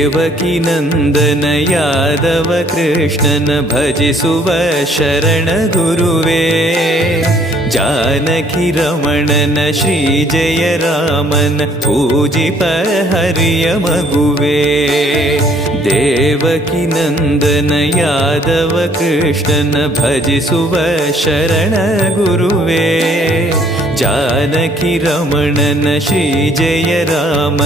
ದೇವಕಿ ನಂದನ ಯಾದವ ಕೃಷ್ಣನ ಭಜಿಸುವ ಶರಣ ಗುರುವೇ. ಜಾನಕಿ ರಮಣನ ಶ್ರೀ ಜಯ ರಾಮನ ಪೂಜಿಪ ಹರಿಯ ಮಗುವೇ. ದೇವಕಿ ನಂದನ ಯಾದವ ಕೃಷ್ಣನ ಭಜಿಸುವ ಶರಣ ಗುರುವೇ. ಜಾನಕಿ ರಮಣನ ಶ್ರೀ ಜಯ ರಾಮ